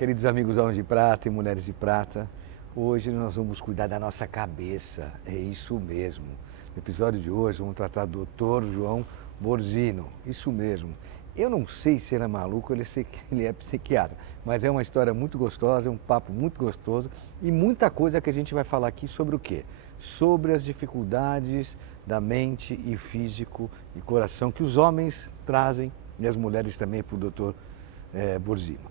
queridos amigos Homens de Prata e Mulheres de Prata. Hoje nós vamos cuidar da nossa cabeça, é isso mesmo. No episódio de hoje vamos tratar do Dr. João Borzino, isso mesmo. Eu não sei se ele é maluco ou ele é psiquiatra, mas é uma história muito gostosa, é um papo muito gostoso e muita coisa que a gente vai falar aqui sobre o quê? Sobre as dificuldades da mente e físico e coração que os homens trazem e as mulheres também para o Dr. Borzino.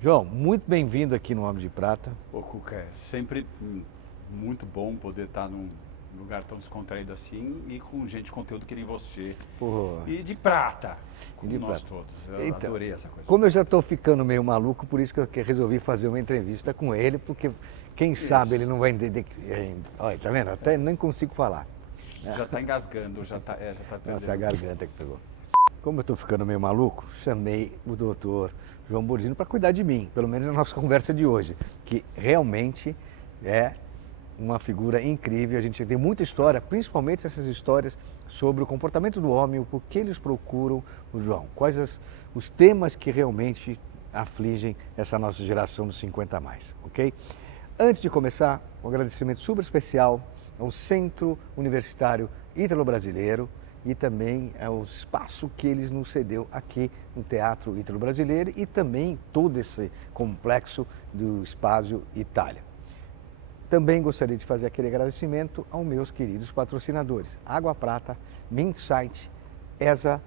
João, muito bem-vindo aqui no Homem de Prata. Ô Cuca, é sempre muito bom poder estar num lugar tão descontraído assim e com gente de conteúdo que nem você. Porra. E de prata, como de nós prata. todos. Eu Então, adorei essa coisa. Como eu já estou ficando meio maluco, por isso que eu resolvi fazer uma entrevista com ele, porque quem sabe ele não vai entender. Olha, tá vendo? Até nem consigo falar. Já está engasgando, já está perdendo. Nossa, a garganta que pegou. Como eu estou ficando meio maluco, chamei o doutor João Borzino para cuidar de mim, pelo menos na nossa conversa de hoje, que realmente é uma figura incrível. A gente tem muita história, principalmente essas histórias sobre o comportamento do homem, o porquê eles procuram o João, quais os temas que realmente afligem essa nossa geração dos 50 a mais, ok? Antes de começar, um agradecimento super especial ao Centro Universitário Ítalo-Brasileiro e também ao espaço que eles nos cedeu aqui no Teatro Ítalo-Brasileiro e também todo esse complexo do Espaço Itália. Também gostaria de fazer aquele agradecimento aos meus queridos patrocinadores, Água Prata, Mintsight, ESA,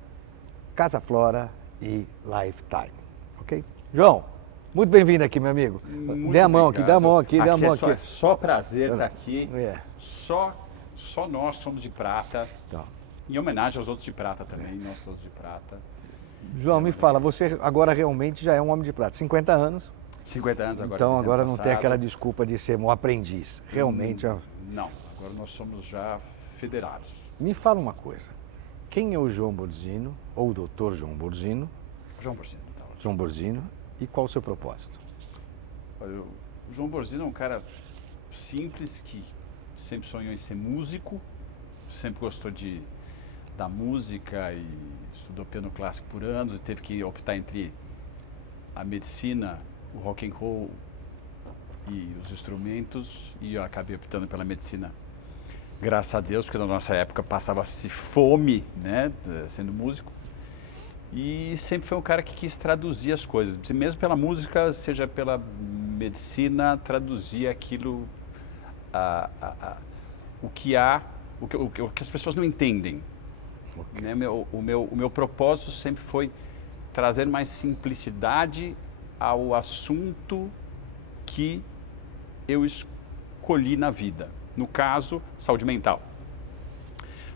Casa Flora e Lifetime, ok? João, muito bem-vindo aqui, meu amigo. Dê a mão aqui, dá a mão aqui, dá a mão aqui. É só prazer estar aqui, É. só nós somos de prata. Então, Em homenagem aos outros de prata também, nós todos de prata. João, me fala, você agora realmente já é um homem de prata, 50 anos. 50 anos agora. Então agora não passado. tem aquela desculpa de ser um aprendiz. Realmente, ó. Não, agora nós somos já federados. Me fala uma coisa. Quem é o João Borzino, ou o doutor João Borzino, João Borzino, tá ótimo. João Borzino, e qual o seu propósito? Olha, o João Borzino é um cara simples que sempre sonhou em ser músico, sempre gostou da música e estudou piano clássico por anos e teve que optar entre a medicina, o rock and roll e os instrumentos, e eu acabei optando pela medicina, graças a Deus, porque na nossa época passava-se fome, né, sendo músico, e sempre foi um cara que quis traduzir as coisas, mesmo pela música, seja pela medicina, traduzir aquilo, o que as pessoas não entendem. Okay. Né? O meu propósito sempre foi trazer mais simplicidade ao assunto que eu escolhi na vida. No caso, saúde mental.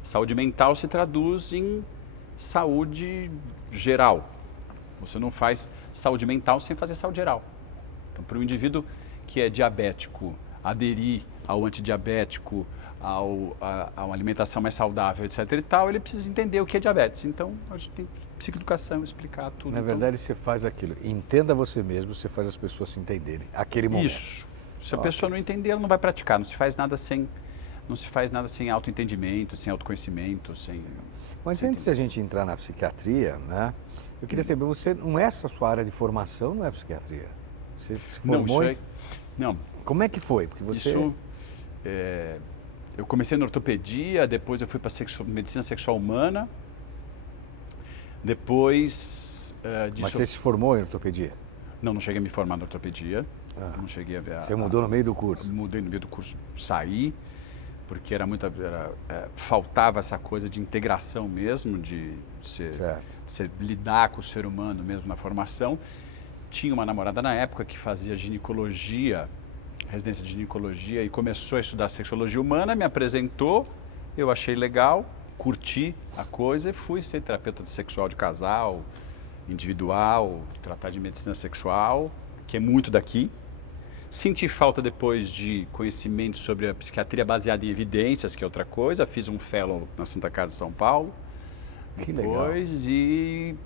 Saúde mental se traduz em saúde geral. Você não faz saúde mental sem fazer saúde geral. Então, para o indivíduo que é diabético, aderir ao antidiabético, a uma alimentação mais saudável, etc. e tal, ele precisa entender o que é diabetes. Então, a gente tem psicoeducação, explicar tudo. Na verdade, você faz aquilo. Entenda você mesmo, você faz as pessoas se entenderem. Aquele momento. Isso. Se a pessoa não entender, ela não vai praticar. Não se faz nada sem autoentendimento, sem autoconhecimento, sem... Mas antes de a gente entrar na psiquiatria, né? Eu queria saber, você não é essa sua área de formação, não é psiquiatria? Você se formou Não. Como é que foi? Porque você... Eu comecei na ortopedia, depois eu fui para medicina sexual humana, depois disso... Mas você se formou em ortopedia? Não cheguei a me formar na ortopedia, não cheguei a ver... Você mudou no meio do curso? Mudei no meio do curso, saí, porque faltava essa coisa de integração mesmo, de lidar com o ser humano mesmo na formação. Tinha uma namorada na época que fazia ginecologia, residência de ginecologia, e começou a estudar sexologia humana, me apresentou, eu achei legal, curti a coisa e fui ser terapeuta sexual de casal, individual, tratar de medicina sexual, que é muito daqui. Senti falta depois de conhecimento sobre a psiquiatria baseada em evidências, que é outra coisa, fiz um fellow na Santa Casa de São Paulo. Que depois, legal. E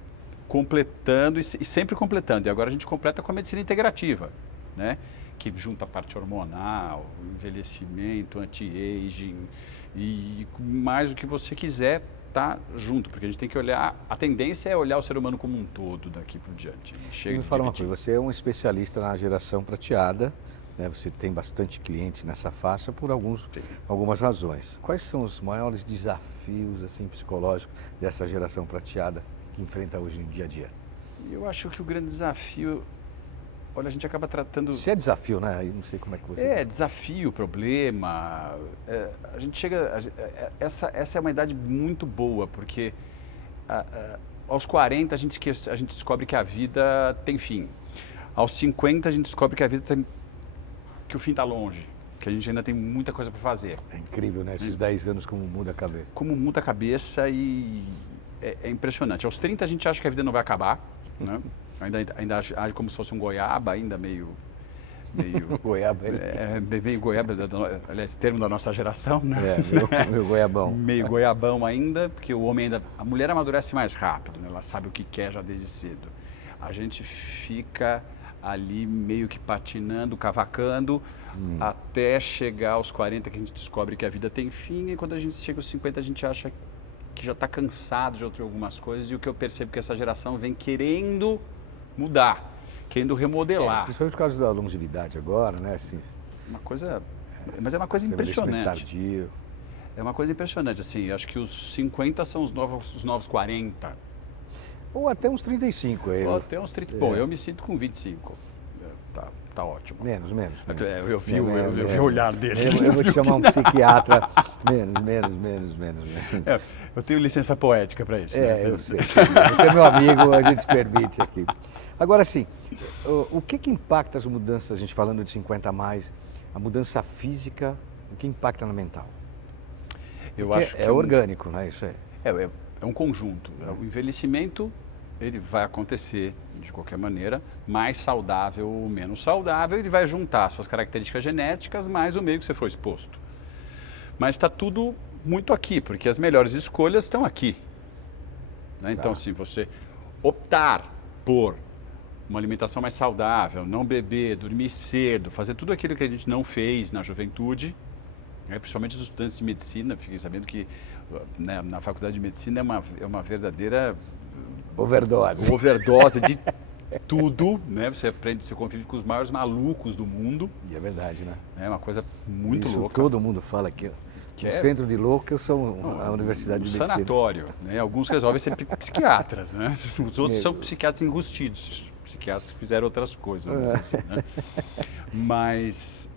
completando, e sempre completando, e agora a gente completa com a medicina integrativa, né? Que junta a parte hormonal, envelhecimento, anti-aging e mais o que você quiser está junto, porque a gente tem que olhar, a tendência é olhar o ser humano como um todo daqui por diante. Chega Me de fala uma dividir. coisa, você é um especialista na geração prateada, né? Você tem bastante cliente nessa faixa por algumas razões. Quais são os maiores desafios assim, psicológicos dessa geração prateada que enfrenta hoje no dia a dia? Eu acho que o grande desafio, olha, a gente acaba tratando... Se é desafio, né? Eu não sei como é que você... É, desafio, problema. A gente chega... Essa é uma idade muito boa, porque aos 40 a gente descobre que a vida tem fim. Aos 50 a gente descobre que a vida que o fim está longe, que a gente ainda tem muita coisa para fazer. É incrível, né? Esses 10 anos como muda a cabeça. Como muda a cabeça e é impressionante. Aos 30 a gente acha que a vida não vai acabar, né? Ainda age como se fosse um goiaba, ainda meio Goiaba. meio goiaba, aliás, termo da nossa geração, né? Meu goiabão. Meio goiabão ainda, porque o homem ainda... A mulher amadurece mais rápido, né? Ela sabe o que quer já desde cedo. A gente fica ali meio que patinando, cavacando, até chegar aos 40 que a gente descobre que a vida tem fim, e quando a gente chega aos 50 a gente acha que já está cansado de algumas coisas, e o que eu percebo que essa geração vem querendo mudar, querendo remodelar. Principalmente por causa da longevidade agora, né? Assim, Uma coisa, mas é uma coisa impressionante. Tardio. É uma coisa impressionante, assim, acho que os 50 são os novos 40. Ou até uns 35 aí. Ou até uns 30. Bom, eu me sinto com 25. Tá ótimo. Menos. Eu vi o olhar dele. Eu vou te chamar um psiquiatra. Menos. Eu tenho licença poética para isso. Né? Eu sei. Você é meu amigo, a gente permite aqui. Agora sim, o que impacta as mudanças, a gente falando de 50 a mais, a mudança física, o que impacta na mental? Eu Porque acho que é orgânico, né? Isso aí. É um conjunto. O envelhecimento, ele vai acontecer de qualquer maneira, mais saudável ou menos saudável, ele vai juntar suas características genéticas mais o meio que você foi exposto. Mas está tudo muito aqui, porque as melhores escolhas estão aqui. Né? Então, se você optar por uma alimentação mais saudável, não beber, dormir cedo, fazer tudo aquilo que a gente não fez na juventude, principalmente os estudantes de medicina, fiquem sabendo que né, na faculdade de medicina é uma verdadeira overdose de tudo, né? Você aprende, você convive com os maiores malucos do mundo. E é verdade, né? É uma coisa muito Isso louca. todo mundo fala aqui. O centro de louco, eu sou a Universidade de Medicina. Sanatório, né? Alguns resolvem ser psiquiatras, né? Os outros são psiquiatras engustidos, psiquiatras que fizeram outras coisas, vamos dizer assim, né? Mas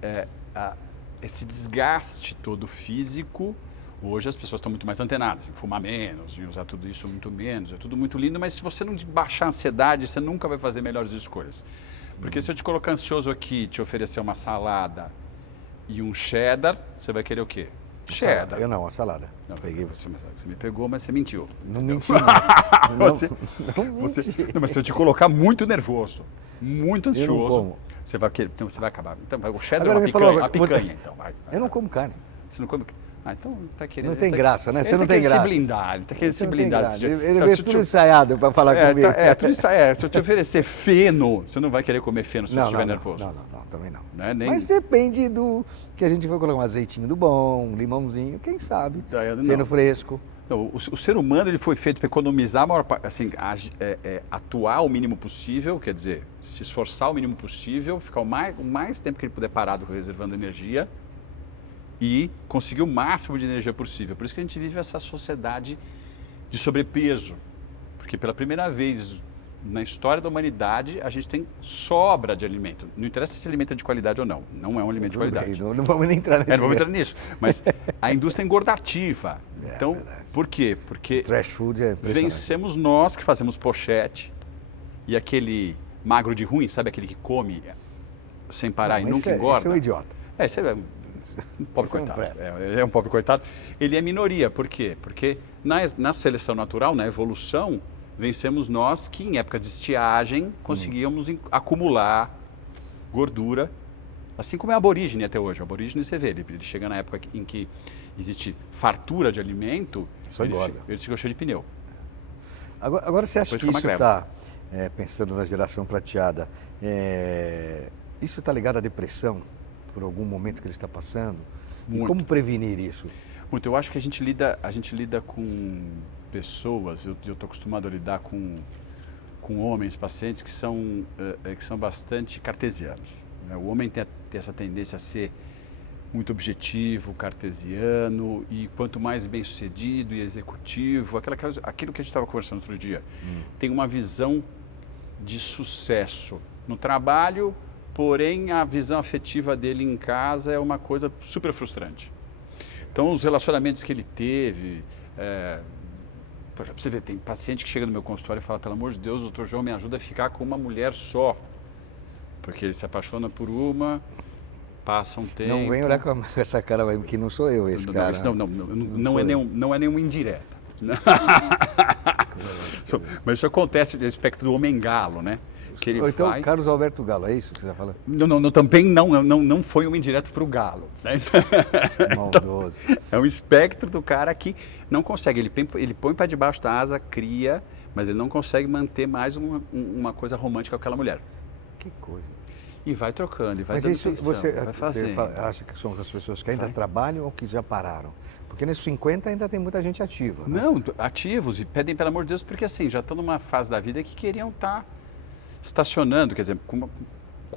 esse desgaste todo físico, hoje as pessoas estão muito mais antenadas, em fumar menos, em usar tudo isso muito menos, é tudo muito lindo, mas se você não baixar a ansiedade, você nunca vai fazer melhores escolhas. Porque se eu te colocar ansioso aqui e te oferecer uma salada e um cheddar, você vai querer o quê? Cheddar. Eu não, a salada. Não, Peguei você me pegou, mas você mentiu. Não menti, não. Não, mas se eu te colocar muito nervoso, muito ansioso, como. você vai querer, então você vai acabar. Então, o cheddar Agora é me falou, uma picanha, então. Vai. Eu não como carne. Você não come... então tá querendo... Não tem graça, né? Você não tem Ele graça. se blindar, ele tá querendo se blindar desse jeito. Ele veio tudo ensaiado para falar comigo. Tudo ensaiado. Se eu te oferecer feno, você não vai querer comer feno se você estiver nervoso. Não, também não. Né? Nem... Mas depende do que a gente for colocar um azeitinho do bom, um limãozinho, quem sabe. Feno fresco. Não, o ser humano ele foi feito para economizar a maior parte, assim, atuar o mínimo possível, quer dizer, se esforçar o mínimo possível, ficar o mais tempo que ele puder parado reservando energia e conseguir o máximo de energia possível. Por isso que a gente vive essa sociedade de sobrepeso, porque pela primeira vez na história da humanidade a gente tem sobra de alimento. Não interessa se alimento é de qualidade ou não, não é um alimento de qualidade. Não vamos nem entrar nisso. Não vamos entrar nisso, mas a indústria é engordativa. Então, verdade. Por quê? Porque trash food é impressionante. Vencemos nós que fazemos pochete e aquele magro de ruim, sabe aquele que come sem parar e nunca engorda? Esse é um idiota. Esse é um pobre coitado. É um pobre coitado. Ele é minoria. Por quê? Porque na seleção natural, na evolução, vencemos nós que em época de estiagem conseguíamos acumular gordura, assim como é aborígene até hoje. O aborígene você vê, ele chega na época em que existe fartura de alimento, ele fica cheio de pneu. Agora você acha que isso está, pensando na geração prateada, isso está ligado à depressão, por algum momento que ele está passando? E como prevenir isso? Muito, eu acho que a gente lida com pessoas, eu estou acostumado a lidar com homens, pacientes que são bastante cartesianos, né? O homem tem essa tendência a ser muito objetivo, cartesiano, e quanto mais bem sucedido e executivo, aquilo que a gente estava conversando outro dia, tem uma visão de sucesso no trabalho, porém a visão afetiva dele em casa é uma coisa super frustrante. Então os relacionamentos que ele teve, pra você ver, tem paciente que chega no meu consultório e fala, pelo amor de Deus, doutor João, me ajuda a ficar com uma mulher só, porque ele se apaixona por uma, passa um tempo... Não vem olhar com essa cara, que não sou eu esse cara. Não é nenhuma indireta. Mas isso acontece no aspecto do homem galo, né? Que ele então, vai... Carlos Alberto Galo, é isso que você está falando? Também não foi um indireto para o Galo. Né? Maldoso. Então, é um espectro do cara que não consegue. Ele põe para debaixo da asa, cria, mas ele não consegue manter mais uma coisa romântica com aquela mulher. Que coisa. E vai trocando, e vai mas dando isso atenção, você acha que são as pessoas que ainda trabalham ou que já pararam? Porque nesses 50 ainda tem muita gente ativa, né? Não, ativos, e pedem pelo amor de Deus, porque assim, já estão numa fase da vida que queriam estar estacionando, quer dizer, com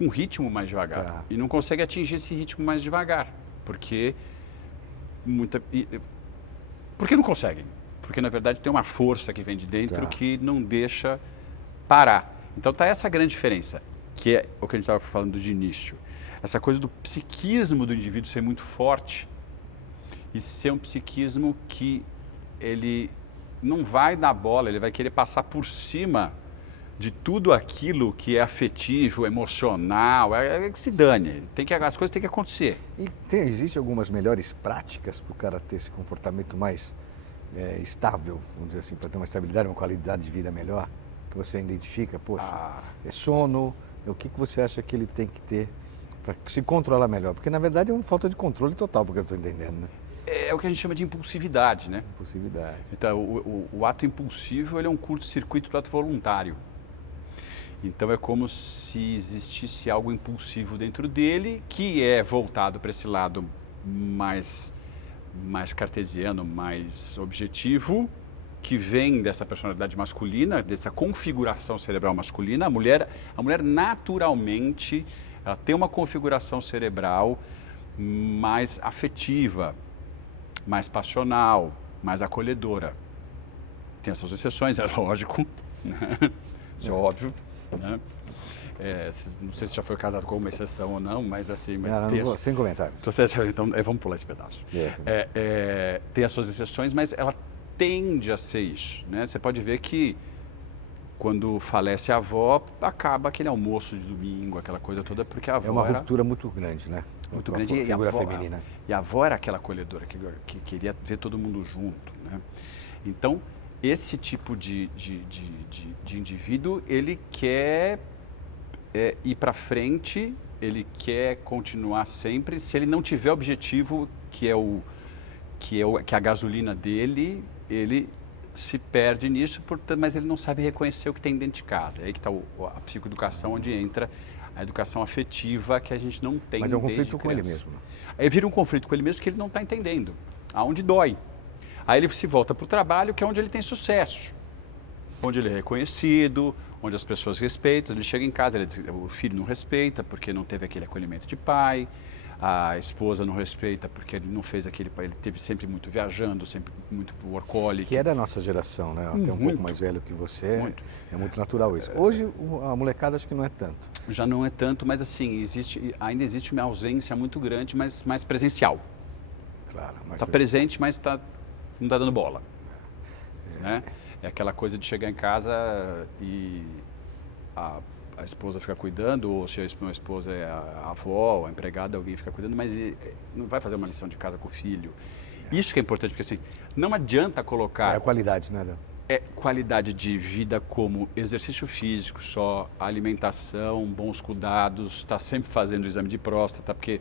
um ritmo mais devagar. Tá. E não consegue atingir esse ritmo mais devagar, porque porque não conseguem. Porque na verdade tem uma força que vem de dentro que não deixa parar. Então tá essa grande diferença, que é o que a gente estava falando de início. Essa coisa do psiquismo do indivíduo ser muito forte e ser um psiquismo que ele não vai dar bola, ele vai querer passar por cima de tudo aquilo que é afetivo, emocional, que se dane. As coisas têm que acontecer. E existe algumas melhores práticas para o cara ter esse comportamento mais estável, vamos dizer assim, para ter uma estabilidade, uma qualidade de vida melhor, que você identifica, poxa, é sono, o que você acha que ele tem que ter para se controlar melhor? Porque na verdade é uma falta de controle total, porque eu estou entendendo, né? É o que a gente chama de impulsividade, né? Impulsividade. Então, o ato impulsivo, ele é um curto-circuito do ato voluntário. Então, é como se existisse algo impulsivo dentro dele, que é voltado para esse lado mais cartesiano, mais objetivo, que vem dessa personalidade masculina, dessa configuração cerebral masculina. A mulher naturalmente, ela tem uma configuração cerebral mais afetiva, mais passional, mais acolhedora. Tem essas exceções, é lógico, né? Isso é óbvio, né? Não sei se já foi casado com uma exceção ou não, mas assim... sem comentário. Então, vamos pular esse pedaço. Tem as suas exceções, mas ela tende a ser isso, né? Você pode ver que quando falece a avó, acaba aquele almoço de domingo, aquela coisa toda, porque a avó é uma ruptura muito grande, né? Muito grande. E a figura feminina. E a avó era aquela acolhedora que queria ver todo mundo junto, né? Então, esse tipo de indivíduo, ele quer ir para frente, ele quer continuar sempre. Se ele não tiver objetivo, que é a gasolina dele, ele se perde nisso, mas ele não sabe reconhecer o que tem dentro de casa. É aí que está a psicoeducação, onde entra a educação afetiva, que a gente não tem. Mas é um conflito com ele mesmo. Aí vira um conflito com ele mesmo que ele não está entendendo, aonde dói. Aí ele se volta para o trabalho, que é onde ele tem sucesso, onde ele é reconhecido, onde as pessoas respeitam. Ele chega em casa, o filho não respeita porque não teve aquele acolhimento de pai, a esposa não respeita porque ele não fez aquele... Ele teve sempre muito viajando, sempre muito workaholic. Que é da nossa geração, né? Até um pouco mais velho que você. Muito. É muito natural isso. Hoje, a molecada acho que não é tanto. Já não é tanto, mas assim, ainda existe uma ausência muito grande, mas mais presencial. Claro. Está presente, mas não está dando bola. Né? É aquela coisa de chegar em casa e a esposa fica cuidando, ou se a esposa é a avó, a empregada, alguém fica cuidando, mas não vai fazer uma lição de casa com o filho. Isso que é importante, porque assim, não adianta colocar... É a qualidade, né, Dan? É qualidade de vida como exercício físico só, alimentação, bons cuidados, estar sempre fazendo o exame de próstata, porque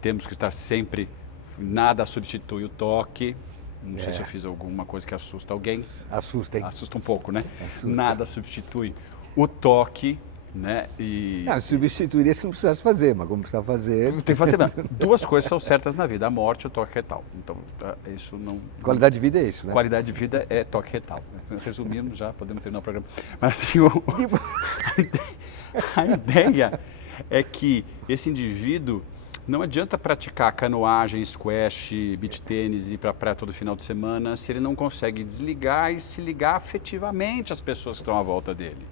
temos que estar sempre... Nada substitui o toque. Não sei se eu fiz alguma coisa que assusta alguém. Assusta, hein? Assusta um pouco, né? Assusta. Nada substitui o toque. né? E Não, substituiria se não precisasse fazer, mas como precisa fazer... tem que fazer duas coisas são certas na vida, a morte e o toque retal. Então, isso não... Qualidade de vida é isso, né? Qualidade de vida é toque retal. Né? Resumindo, já podemos terminar o programa. Mas assim, a ideia é que esse indivíduo não adianta praticar canoagem, squash, beach tênis e ir para a praia todo final de semana se ele não consegue desligar e se ligar afetivamente às pessoas que estão à volta dele.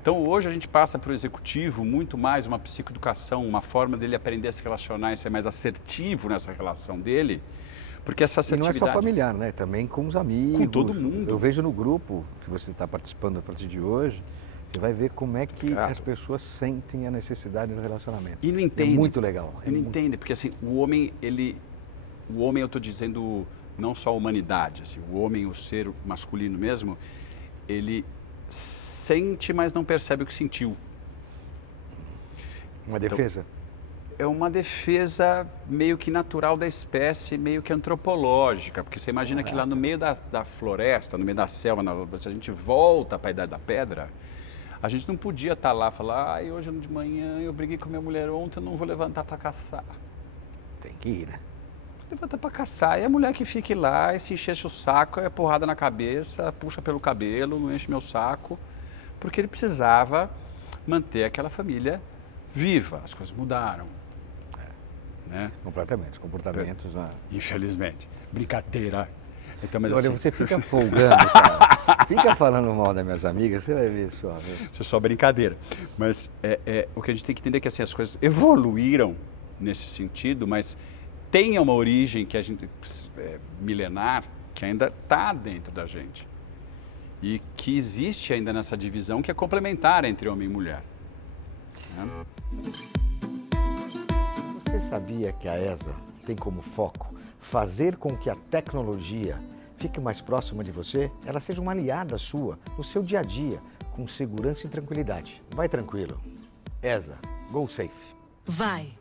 Então hoje a gente passa para o executivo muito mais uma psicoeducação, uma forma dele aprender a se relacionar e ser mais assertivo nessa relação dele, porque essa assertividade... E não é só familiar, né? Também com os amigos. Com todo mundo. Eu vejo no grupo que você está participando a partir de hoje, você vai ver como é que as pessoas sentem a necessidade do relacionamento. E não entende. É muito legal. E não entende, porque assim, o homem eu estou dizendo não só a humanidade, assim, o homem, o ser masculino mesmo, ele sente, mas não percebe o que sentiu. Uma defesa? Então, é uma defesa meio que natural da espécie, meio que antropológica, porque você imagina que lá no meio da floresta, no meio da selva, se a gente volta para a Idade da Pedra, a gente não podia estar lá e falar, hoje de manhã eu briguei com minha mulher ontem, eu não vou levantar para caçar. Tem que ir, né? Levanta para caçar, e a mulher que fique lá, e se enche o saco, é porrada na cabeça, puxa pelo cabelo, não enche meu saco, porque ele precisava manter aquela família viva. As coisas mudaram. Né? Completamente, os comportamentos... Infelizmente. Brincadeira. Então, mas olha, assim... você fica folgando, cara. Fica falando mal das minhas amigas, você vai ver só. Isso é só brincadeira. Mas o que a gente tem que entender é que assim, as coisas evoluíram nesse sentido, mas tem uma origem que a gente milenar que ainda está dentro da gente. E que existe ainda nessa divisão que é complementar entre homem e mulher. Né? Você sabia que a ESA tem como foco fazer com que a tecnologia fique mais próxima de você, ela seja uma aliada sua no seu dia a dia, com segurança e tranquilidade. Vai tranquilo. ESA, go safe. Vai.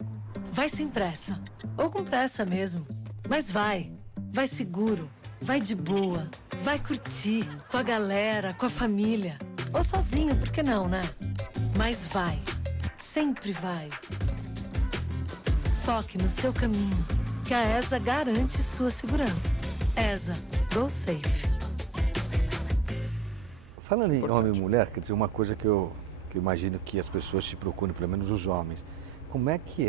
Vai sem pressa. Ou com pressa mesmo. Mas vai. Vai seguro. Vai de boa. Vai curtir. Com a galera, com a família. Ou sozinho, por que não, né? Mas vai. Sempre vai. Foque no seu caminho, que a ESA garante sua segurança. ESA, go safe. Falando em homem e mulher, quer dizer, uma coisa que eu imagino que as pessoas te procuram, pelo menos os homens, como é que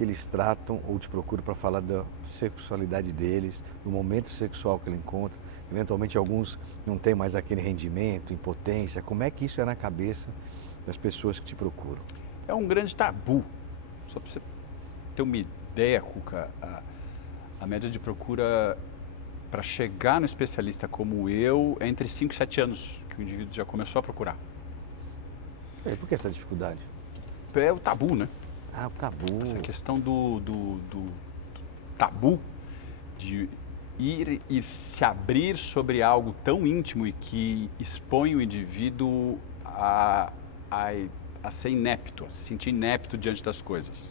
eles tratam ou te procuram para falar da sexualidade deles, do momento sexual que ele encontra? Eventualmente alguns não têm mais aquele rendimento, impotência. Como é que isso é na cabeça das pessoas que te procuram? É um grande tabu. Só para você ter uma ideia, Cuca, a média de procura para chegar no especialista como eu é entre 5 e 7 anos que o indivíduo já começou a procurar. Por que essa dificuldade? É o tabu, né? Ah, o tabu. Essa questão do tabu de ir e se abrir sobre algo tão íntimo e que expõe o indivíduo a ser inepto, a se sentir inepto diante das coisas.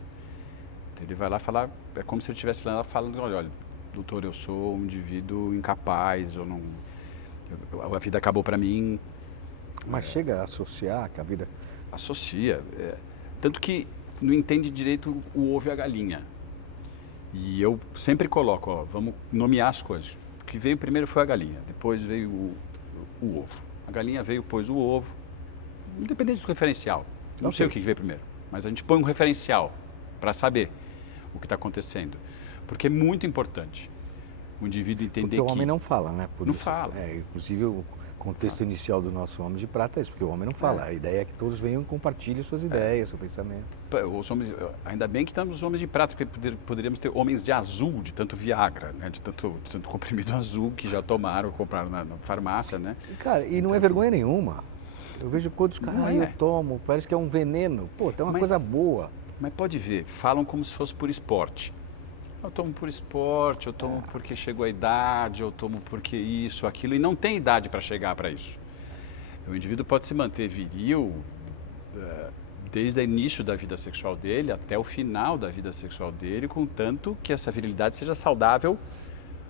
Então, ele vai lá falar, é como se ele estivesse lá falando, olha, doutor, eu sou um indivíduo incapaz, a vida acabou para mim. Mas chega a associar que a vida... Associa. Tanto que não entende direito o ovo e a galinha. E eu sempre coloco, vamos nomear as coisas. O que veio primeiro foi a galinha, depois veio o ovo. A galinha veio, pôs o ovo, independente do referencial. Não sei o que veio primeiro, mas a gente põe um referencial para saber o que está acontecendo. Porque é muito importante o indivíduo entender que... Porque o homem não fala, né? Não fala. Inclusive o contexto inicial do nosso Homem de Prata é isso, porque o homem não fala. A ideia é que todos venham e compartilhem suas ideias, seu pensamento. Ainda bem que estamos os homens de prata, porque poderíamos ter homens de azul, de tanto Viagra, né? de tanto comprimido azul que já tomaram, compraram na farmácia, né? Cara, e não é vergonha nenhuma. Eu vejo quantos caras, eu tomo, parece que é um veneno. Pô, tem uma coisa boa. Mas pode ver, falam como se fosse por esporte. Eu tomo por esporte, eu tomo porque chegou a idade, eu tomo porque isso, aquilo, e não tem idade para chegar para isso. O indivíduo pode se manter viril desde o início da vida sexual dele até o final da vida sexual dele, contanto que essa virilidade seja saudável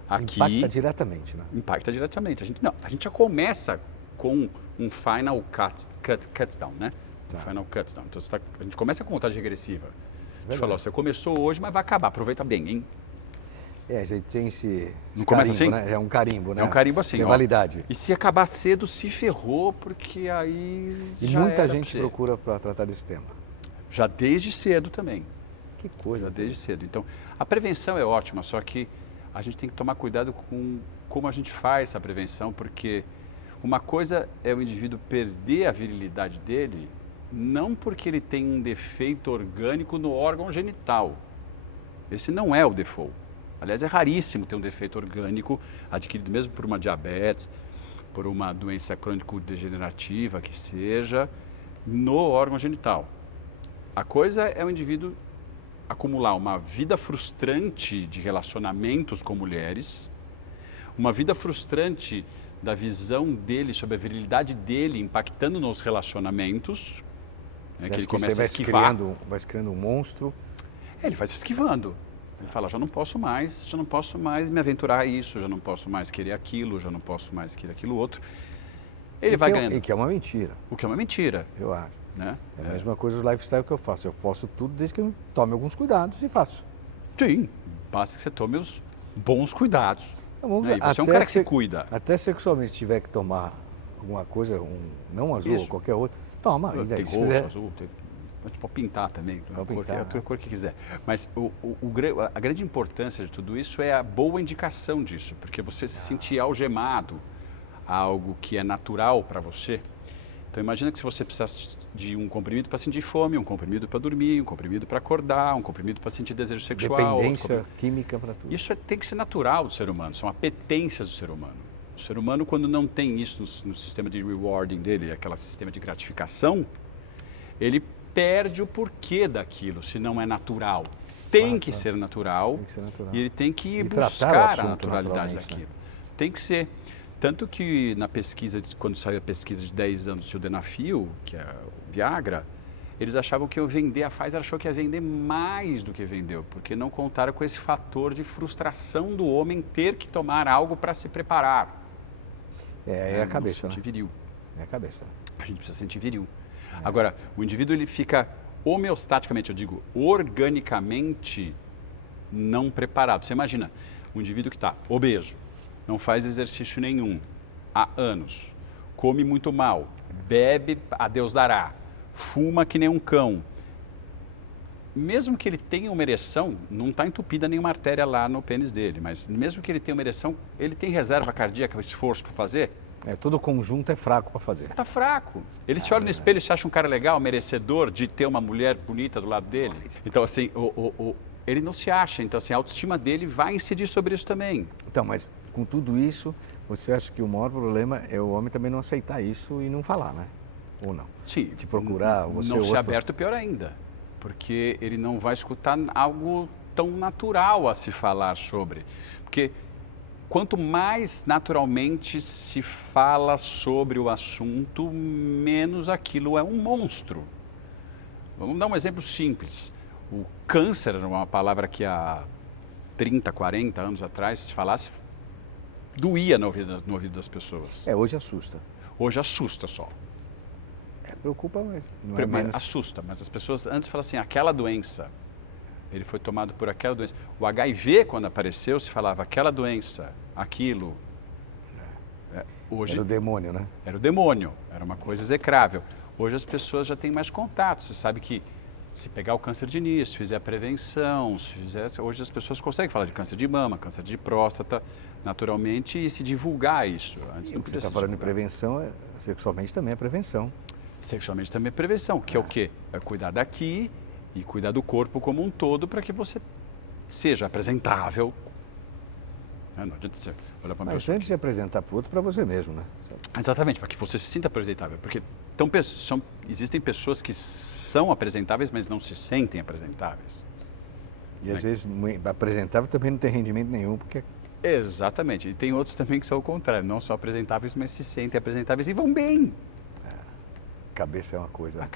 aqui. Impacta diretamente, né? Impacta diretamente. A gente já começa com um final cut down, né? Final Cuts, não. Então a gente começa a contagem regressiva. A gente Verdade. fala, ó, você começou hoje, mas vai acabar, aproveita bem, hein? A gente tem esse Não começa carimbo, assim? né? É um carimbo, né? É um carimbo assim, Tem ó. validade. E se acabar cedo, se ferrou, porque aí E já muita era gente pra você. procura para tratar desse tema. Já desde cedo também. Que coisa. Já desde cedo. Então, a prevenção é ótima, só que a gente tem que tomar cuidado com como a gente faz essa prevenção, porque uma coisa é o indivíduo perder a virilidade dele, não porque ele tem um defeito orgânico no órgão genital. Esse não é o default. Aliás, é raríssimo ter um defeito orgânico adquirido mesmo por uma diabetes, por uma doença crônico-degenerativa que seja, no órgão genital. A coisa é o indivíduo acumular uma vida frustrante de relacionamentos com mulheres, uma vida frustrante da visão dele sobre a virilidade dele impactando nos relacionamentos, né, que ele começa a esquivar. Vai se criando um monstro. Ele vai se esquivando. Ele fala, já não posso mais me aventurar a isso, já não posso mais querer aquilo, já não posso mais querer aquilo outro. Ele vai ganhando. E que é uma mentira, O que é uma mentira, eu acho. né? É a mesma coisa do lifestyle que eu faço. Eu faço tudo desde que eu tome alguns cuidados e faço. Sim, basta que você tome os bons cuidados. Vamos Né? ver, E você é um até cara que se- se cuida. Até sexualmente tiver que tomar alguma coisa, não azul Isso. ou qualquer outro, toma. E daí, Tem se roxo, fizer- azul, a gente pode pintar também, Pode pintar. a cor que quiser. Mas a grande importância de tudo isso é a boa indicação disso, porque você se sentir algemado a algo que é natural para você. Então imagina que se você precisasse de um comprimido para sentir fome, um comprimido para dormir, um comprimido para acordar, um comprimido para sentir desejo sexual. outro dependência comprimido- química para tudo. Isso tem que ser natural do ser humano, são apetências do ser humano. O ser humano, quando não tem isso no sistema de rewarding dele, aquele sistema de gratificação, ele perde o porquê daquilo, se não é natural. Tem que ser natural, Tem que ser natural. e ele tem que E tratar o buscar a assunto naturalidade naturalmente, daquilo. Tem que ser. Tanto que na pesquisa, quando saiu a pesquisa de 10 anos do sildenafil, que é o Viagra, eles achavam que a Pfizer achou que ia vender mais do que vendeu, porque não contaram com esse fator de frustração do homem ter que tomar algo para se preparar. É a cabeça, Se né? sentir viril. É a cabeça. A gente precisa sentir viril. Agora, o indivíduo ele fica homeostaticamente, eu digo, organicamente não preparado. Você imagina, um indivíduo que está obeso, não faz exercício nenhum há anos, come muito mal, bebe a Deus dará, fuma que nem um cão. Mesmo que ele tenha uma ereção, não está entupida nenhuma artéria lá no pênis dele, mas mesmo que ele tenha uma ereção, ele tem reserva cardíaca, esforço para fazer? Todo o conjunto é fraco para fazer. Tá fraco. Ele se olha no espelho e se acha um cara legal, merecedor de ter uma mulher bonita do lado dele. Então, assim, ele não se acha. Então, assim, a autoestima dele vai incidir sobre isso também. Então, mas com tudo isso, você acha que o maior problema é o homem também não aceitar isso e não falar, né? Ou não? Sim. Te procurar, você não ou ser outro. aberto, pior ainda. Porque ele não vai escutar algo tão natural a se falar sobre. Porque quanto mais naturalmente se fala sobre o assunto, menos aquilo é um monstro. Vamos dar um exemplo simples. O câncer era uma palavra que há 30, 40 anos atrás, se falasse, doía no ouvido das pessoas. Hoje assusta. Hoje assusta só. Preocupa, mas não é Mas menos. assusta, mas as pessoas antes falam assim, aquela doença, ele foi tomado por aquela doença. O HIV, quando apareceu, se falava aquela doença, aquilo. Hoje Era o demônio, né? era o demônio, era uma coisa execrável. Hoje as pessoas já têm mais contato, você sabe que se pegar o câncer de início, fizer a prevenção, hoje as pessoas conseguem falar de câncer de mama, câncer de próstata, naturalmente, e se divulgar isso. Antes E não o que você podia está se falando de divulgar. prevenção, sexualmente também é prevenção. Sexualmente também é prevenção, que é o quê? É cuidar daqui e cuidar do corpo como um todo para que você seja apresentável. Não adianta você olhar para uma Mas pessoa. antes de apresentar para o outro, para você mesmo, né? Exatamente, para que você se sinta apresentável. Porque existem pessoas que são apresentáveis, mas não se sentem apresentáveis. E às vezes apresentável também não tem rendimento nenhum, porque Exatamente. E tem outros também que são o contrário, não são apresentáveis, mas se sentem apresentáveis e vão bem. cabeça é uma coisa.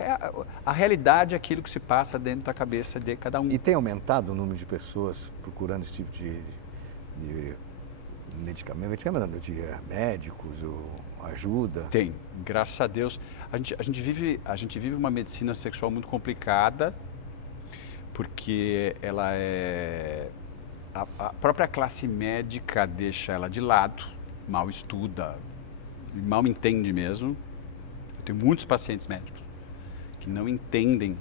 A realidade é aquilo que se passa dentro da cabeça de cada um. E tem aumentado o número de pessoas procurando esse tipo de medicamento de médicos, ou ajuda? Tem, graças a Deus. A gente vive uma medicina sexual muito complicada, porque ela é... A própria classe médica deixa ela de lado, mal estuda, mal entende mesmo. Eu tenho muitos pacientes médicos que não entendem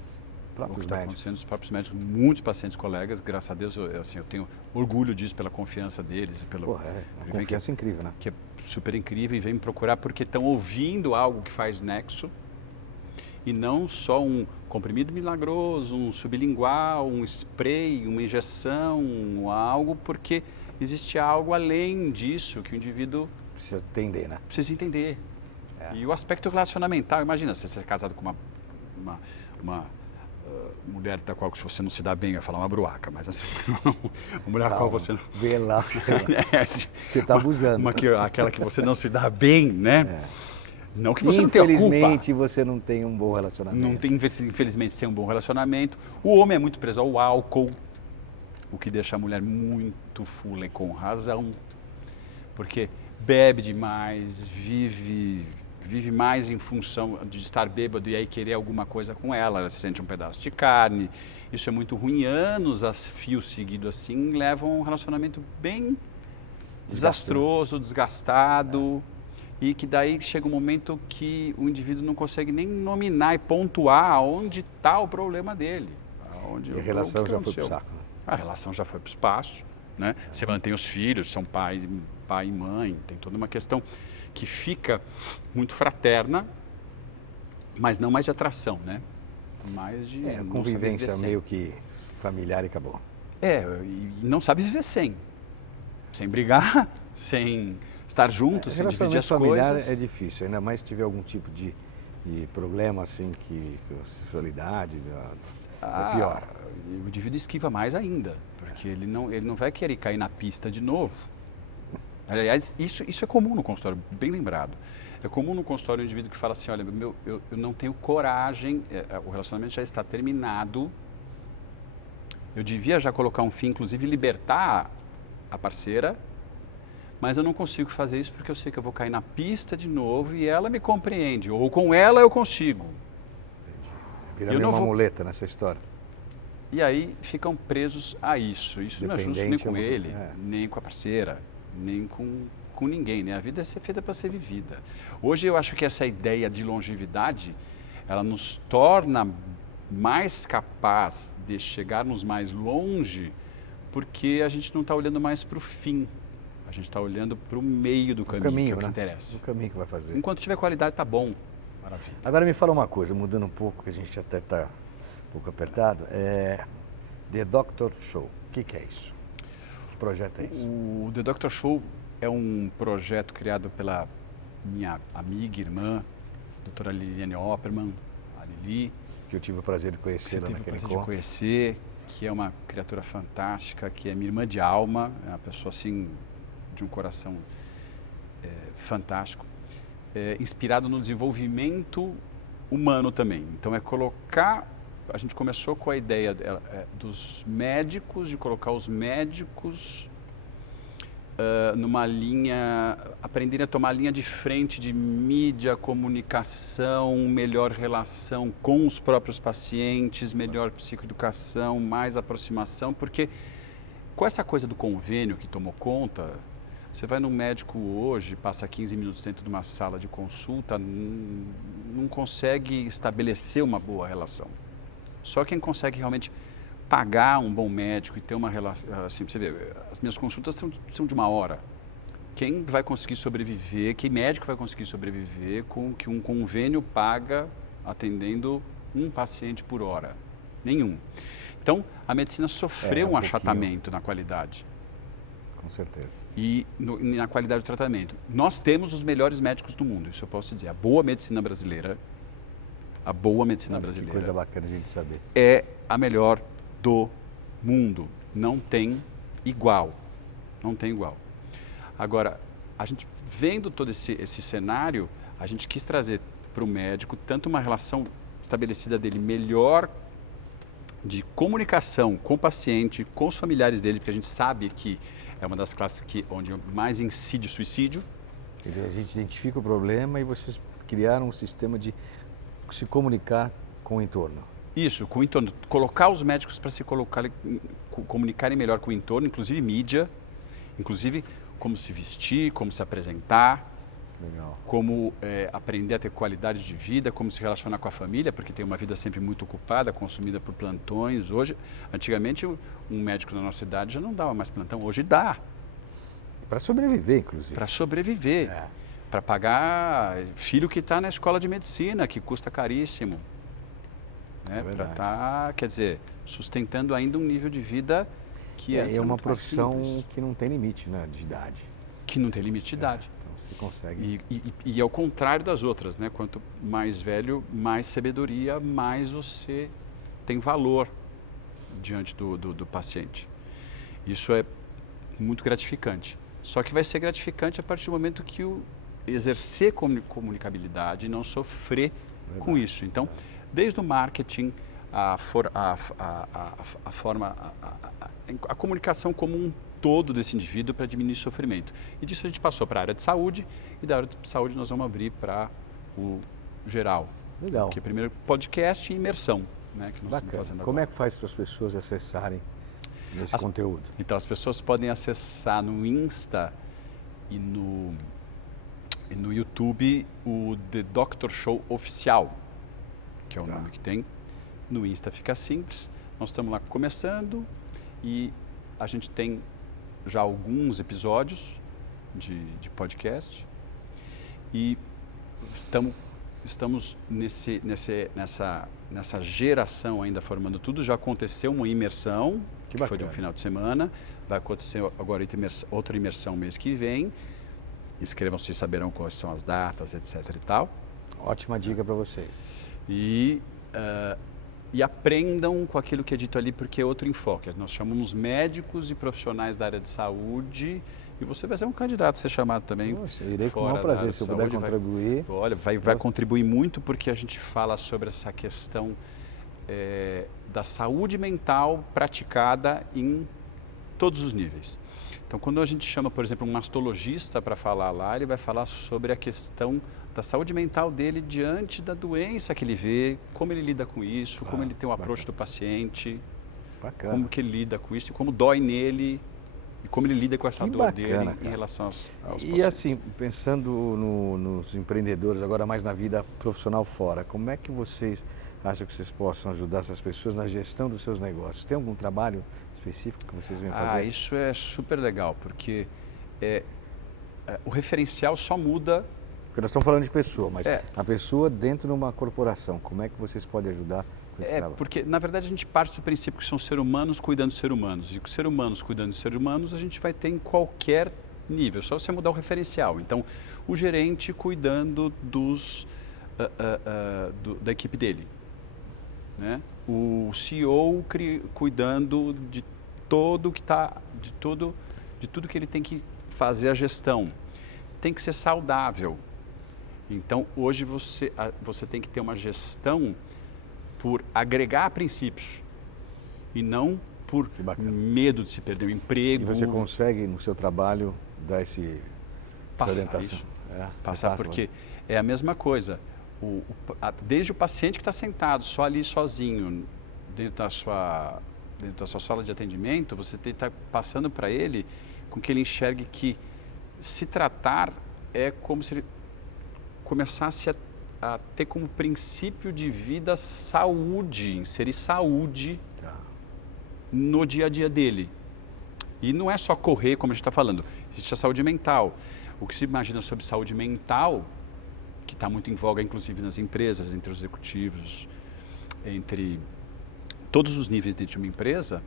o que está acontecendo, os próprios médicos, muitos pacientes colegas, graças a Deus, eu tenho orgulho disso, pela confiança deles. Uma confiança incrível, né? Que é super incrível, e vem me procurar porque estão ouvindo algo que faz nexo, e não só um comprimido milagroso, um sublingual, um spray, uma injeção, algo, porque existe algo além disso que o indivíduo precisa entender, né? Precisa entender. E o aspecto relacionamental, imagina você ser casado com uma mulher da qual, se você não se dá bem, eu ia falar uma bruaca, mas assim, uma mulher da qual você não... Vê lá, você está abusando. Aquela que você não se dá bem, né? Não que você não tenha culpa. Infelizmente, você não tem um bom relacionamento. Não tem, infelizmente, sem um bom relacionamento. O homem é muito preso ao álcool, o que deixa a mulher muito fula e com razão, porque bebe demais, vive mais em função de estar bêbado e aí querer alguma coisa com ela se sente um pedaço de carne. Isso é muito ruim. Anos a fio seguido assim levam a um relacionamento bem desastroso, desgastado, e que daí chega um momento que o indivíduo não consegue nem nominar e pontuar onde está o problema dele. E a relação já foi para o saco. Né? A relação já foi para o espaço. Né? Você mantém os filhos, são pai e mãe, tem toda uma questão que fica muito fraterna, mas não mais de atração, né? Mais de convivência meio que familiar e acabou. E não sabe viver sem brigar, sem estar junto, sem dividir as coisas. Familiar é difícil, ainda mais se tiver algum tipo de problema assim, que a sexualidade é pior. O indivíduo esquiva mais ainda, porque ele não vai querer cair na pista de novo. Aliás, isso é comum no consultório, bem lembrado. É comum no consultório o indivíduo que fala assim, olha, eu não tenho coragem, o relacionamento já está terminado, eu devia já colocar um fim, inclusive libertar a parceira, mas eu não consigo fazer isso porque eu sei que eu vou cair na pista de novo e ela me compreende, ou com ela eu consigo. Vira uma muleta nessa história. E aí ficam presos a isso. Isso não é justo nem com ele, nem com a parceira, nem com ninguém, né? A vida é feita para ser vivida. Hoje eu acho que essa ideia de longevidade, ela nos torna mais capaz de chegarmos mais longe, porque a gente não está olhando mais para o fim, a gente está olhando para o meio do caminho, que é o que interessa. O caminho que vai fazer. Enquanto tiver qualidade, tá bom. Maravilha. Agora me fala uma coisa, mudando um pouco, que a gente até está um pouco apertado, The Doctor Show, o que é isso? Que projeto é isso? O The Doctor Show é um projeto criado pela minha amiga e irmã, doutora Liliane Opperman, a Lili. Que eu tive o prazer de conhecê-la naquele encontro. De conhecer, que é uma criatura fantástica, que é minha irmã de alma, é uma pessoa assim, de um coração fantástico, inspirado no desenvolvimento humano também. Então a gente começou com a ideia dos médicos, de colocar os médicos numa linha, aprenderem a tomar a linha de frente de mídia, comunicação, melhor relação com os próprios pacientes, melhor psicoeducação, mais aproximação, porque com essa coisa do convênio que tomou conta, você vai no médico hoje, passa 15 minutos dentro de uma sala de consulta, não consegue estabelecer uma boa relação. Só quem consegue realmente pagar um bom médico e ter uma relação, assim, você vê, as minhas consultas são de 1 hora. Quem vai conseguir sobreviver, que médico vai conseguir sobreviver com o que um convênio paga atendendo um paciente por hora? Nenhum. Então, a medicina sofreu um achatamento na qualidade. Com certeza. E na qualidade do tratamento. Nós temos os melhores médicos do mundo, isso eu posso dizer. A boa medicina brasileira, que coisa bacana a gente saber. É a melhor do mundo. Não tem igual. Não tem igual. Agora, a gente vendo todo esse cenário, a gente quis trazer para o médico tanto uma relação estabelecida dele melhor de comunicação com o paciente, com os familiares dele, porque a gente sabe que é uma das classes onde mais incide o suicídio. Quer dizer, a gente identifica o problema e vocês criaram um sistema de se comunicar com o entorno. Isso, com o entorno. Colocar os médicos para se comunicarem melhor com o entorno, inclusive mídia, inclusive como se vestir, como se apresentar. Legal. Como aprender a ter qualidade de vida, como se relacionar com a família, porque tem uma vida sempre muito ocupada, consumida por plantões. Hoje, antigamente, um médico na nossa cidade já não dava mais plantão, hoje dá. Para sobreviver, inclusive. Para sobreviver, para pagar filho que está na escola de medicina, que custa caríssimo. Né? Para estar, quer dizer, sustentando ainda um nível de vida que é uma muito mais profissão simples. que não tem limite, né, de idade. Que não tem limite de idade. Você consegue. E é o contrário das outras, né? Quanto mais velho, mais sabedoria, mais você tem valor diante do paciente. Isso é muito gratificante. Só que vai ser gratificante a partir do momento que exercer comunicabilidade e não sofrer com isso. Então, desde o marketing, a comunicação como um todo desse indivíduo para diminuir o sofrimento. E disso a gente passou para a área de saúde, e da área de saúde nós vamos abrir para o geral. Legal. Que é primeiro podcast e imersão, né, que nós estamos Bacana. fazendo Como agora. é que faz para as pessoas acessarem esse conteúdo? Então, as pessoas podem acessar no Insta e no YouTube o The Doctor Show Oficial, que é o nome que tem. No Insta fica simples. Nós estamos lá começando e a gente tem já alguns episódios de podcast e estamos nessa geração ainda formando tudo. Já aconteceu uma imersão, que foi de um final de semana, vai acontecer agora outra imersão mês que vem. Inscrevam-se e saberão quais são as datas, etc. e tal. Ótima dica para vocês. E aprendam com aquilo que é dito ali, porque é outro enfoque. Nós chamamos médicos e profissionais da área de saúde, e você vai ser um candidato a ser chamado também. Poxa, eu irei com o maior prazer, se eu puder contribuir. Vai contribuir muito, porque a gente fala sobre essa questão da saúde mental praticada em todos os níveis. Então, quando a gente chama, por exemplo, um mastologista para falar lá, ele vai falar sobre a questão da saúde mental dele diante da doença que ele vê, como ele lida com isso, como ele tem o approach do paciente, como que ele lida com isso, como dói nele e como ele lida com essa dor dele em relação aos pacientes. E assim, pensando nos empreendedores, agora mais na vida profissional fora, como é que vocês acham que vocês possam ajudar essas pessoas na gestão dos seus negócios? Tem algum trabalho específico que vocês vêm fazer? Isso é super legal, porque o referencial só muda. Porque nós estamos falando de pessoa, mas a pessoa dentro de uma corporação, como é que vocês podem ajudar com esse trabalho? Porque, na verdade, a gente parte do princípio que são seres humanos cuidando de seres humanos. E com seres humanos cuidando de seres humanos, a gente vai ter em qualquer nível, só você mudar o referencial. Então, o gerente cuidando da equipe dele, né? O CEO cuidando de tudo que ele tem que fazer a gestão. Tem que ser saudável. Então, hoje você tem que ter uma gestão por agregar princípios e não por medo de se perder o emprego. E você consegue, no seu trabalho, dar essa orientação? Passar, porque é a mesma coisa. Desde o paciente que está sentado, só ali sozinho, dentro da sua sala de atendimento, você tem que estar passando para ele com que ele enxergue que se tratar é como se ele começasse a ter como princípio de vida saúde, inserir saúde no dia a dia dele. E não é só correr, como a gente está falando, existe a saúde mental. O que se imagina sobre saúde mental, que está muito em voga, inclusive nas empresas, entre os executivos, entre todos os níveis dentro de uma empresa,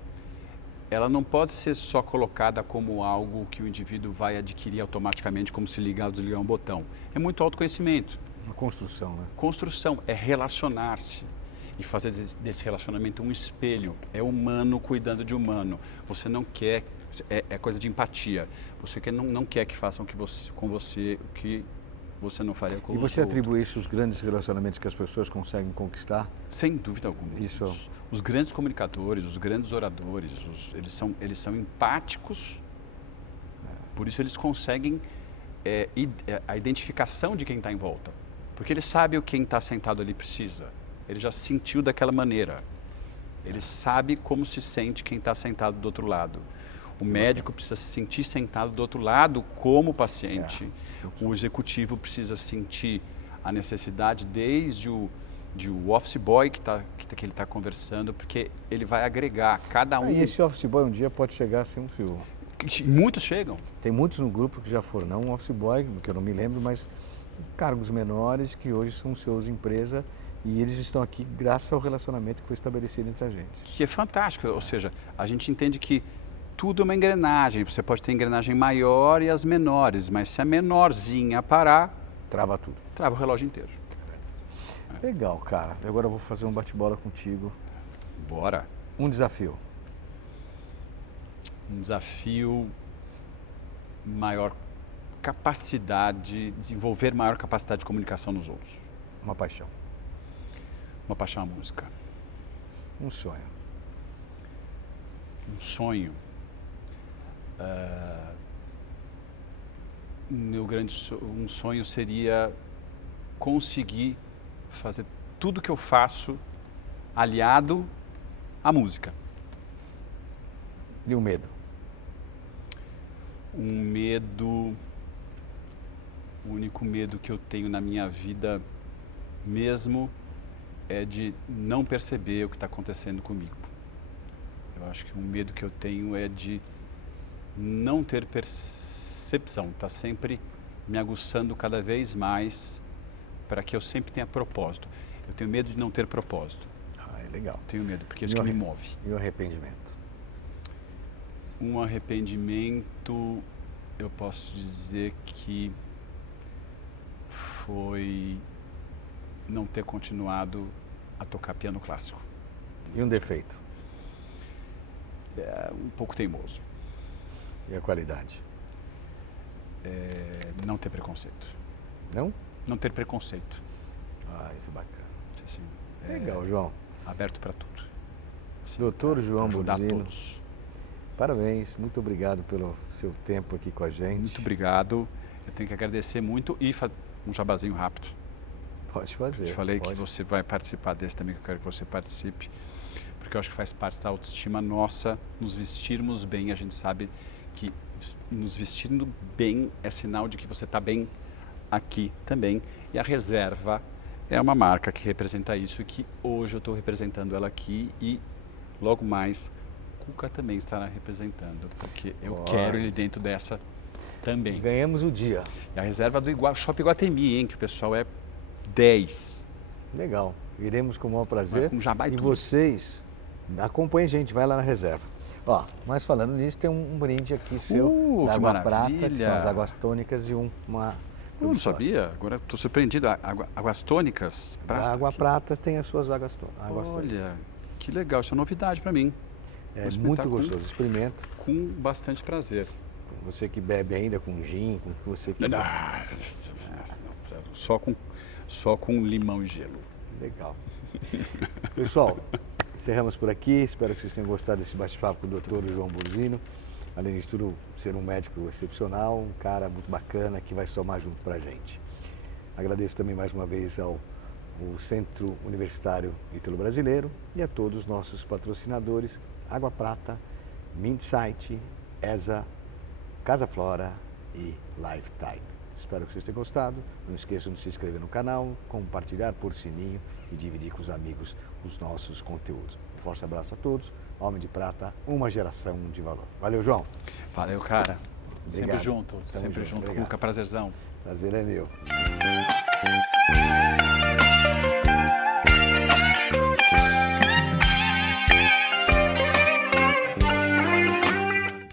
ela não pode ser só colocada como algo que o indivíduo vai adquirir automaticamente, como se ligar ou desligar um botão. É muito autoconhecimento. Uma construção, né? Construção é relacionar-se e fazer desse relacionamento um espelho. É humano cuidando de humano. Você não quer, é coisa de empatia. Você não quer que façam com você o que você não faria com E você outro. atribui isso aos grandes relacionamentos que as pessoas conseguem conquistar? Sem dúvida alguma. Isso. Os grandes comunicadores, os grandes oradores, eles são empáticos, por isso eles conseguem a identificação de quem está em volta. Porque ele sabe o que quem está sentado ali precisa. Ele já sentiu daquela maneira. Ele sabe como se sente quem está sentado do outro lado. O médico precisa se sentir sentado do outro lado como paciente. O executivo precisa sentir a necessidade desde o office boy que ele está conversando, porque ele vai agregar cada um. E esse office boy um dia pode chegar a ser um CEO. Muitos chegam. Tem muitos no grupo que já foram, não um office boy, que eu não me lembro, mas cargos menores que hoje são CEOs de empresa e eles estão aqui graças ao relacionamento que foi estabelecido entre a gente. Que é fantástico, ou seja, a gente entende que tudo é uma engrenagem, você pode ter engrenagem maior e as menores, mas se a menorzinha parar, Trava tudo. trava o relógio inteiro. Legal, cara. Agora eu vou fazer um bate-bola contigo. Bora. Um desafio. Um desafio, maior capacidade, desenvolver maior capacidade de comunicação nos outros. Uma paixão. Uma paixão à música. Um sonho. Um sonho. Um sonho seria conseguir fazer tudo que eu faço aliado à música. E o medo? Um medo, o único medo que eu tenho na minha vida mesmo é de não perceber o que está acontecendo comigo. Eu acho que um medo que eu tenho é de não ter percepção, está sempre me aguçando cada vez mais para que eu sempre tenha propósito. Eu tenho medo de não ter propósito. Ah, é legal. Tenho medo, porque é isso que me move. E o arrependimento? Um arrependimento, eu posso dizer que foi não ter continuado a tocar piano clássico. E um defeito? É um pouco teimoso. E a qualidade? Não ter preconceito. Não? Não ter preconceito. Ah, isso é bacana. Assim, Legal, João. aberto para tudo. Assim, Doutor João ajudar Borzino, todos. parabéns. Muito obrigado pelo seu tempo aqui com a gente. Muito obrigado. Eu tenho que agradecer muito e um jabazinho rápido. Pode fazer. Eu te falei pode. que você vai participar desse também, que eu quero que você participe, porque eu acho que faz parte da autoestima nossa, nos vestirmos bem. A gente sabe que nos vestindo bem é sinal de que você está bem aqui também. E a Reserva é uma marca que representa isso e que hoje eu estou representando ela aqui e logo mais Cuca também estará representando, porque eu quero ele dentro dessa também. Ganhamos o dia. E a Reserva do Shopping Iguatemi, hein, que o pessoal é 10. Legal. Iremos com o maior prazer. Com jabá e E tudo. vocês acompanhem a gente, vai lá na Reserva. Ó, mas falando nisso, tem um brinde aqui seu da que Água Prata, maravilha. que são as águas tônicas e uma... Eu não sabia, agora estou surpreendido. Águas tônicas, prata. A Água que- Prata tem as suas águas tônicas. Olha, que legal, isso é novidade para mim. É vou experimentar muito com- gostoso, experimenta. Com bastante prazer. Você que bebe ainda com gin, com o que você quiser. Só com limão e gelo. Legal. Pessoal, encerramos por aqui. Espero que vocês tenham gostado desse bate-papo com o Dr. João Borzino. Além de tudo, ser um médico excepcional, um cara muito bacana que vai somar junto pra gente. Agradeço também mais uma vez ao Centro Universitário Ítalo-Brasileiro e a todos os nossos patrocinadores, Água Prata, Mindsite, ESA, Casa Flora e Lifetime. Espero que vocês tenham gostado. Não esqueçam de se inscrever no canal, compartilhar por sininho e dividir com os amigos os nossos conteúdos. Um forte abraço a todos. Homem de Prata, uma geração de valor. Valeu, João. Valeu, cara. Obrigado. Sempre junto, Tamo sempre junto. junto. Obrigado. Cuca, prazerzão. Prazer é meu.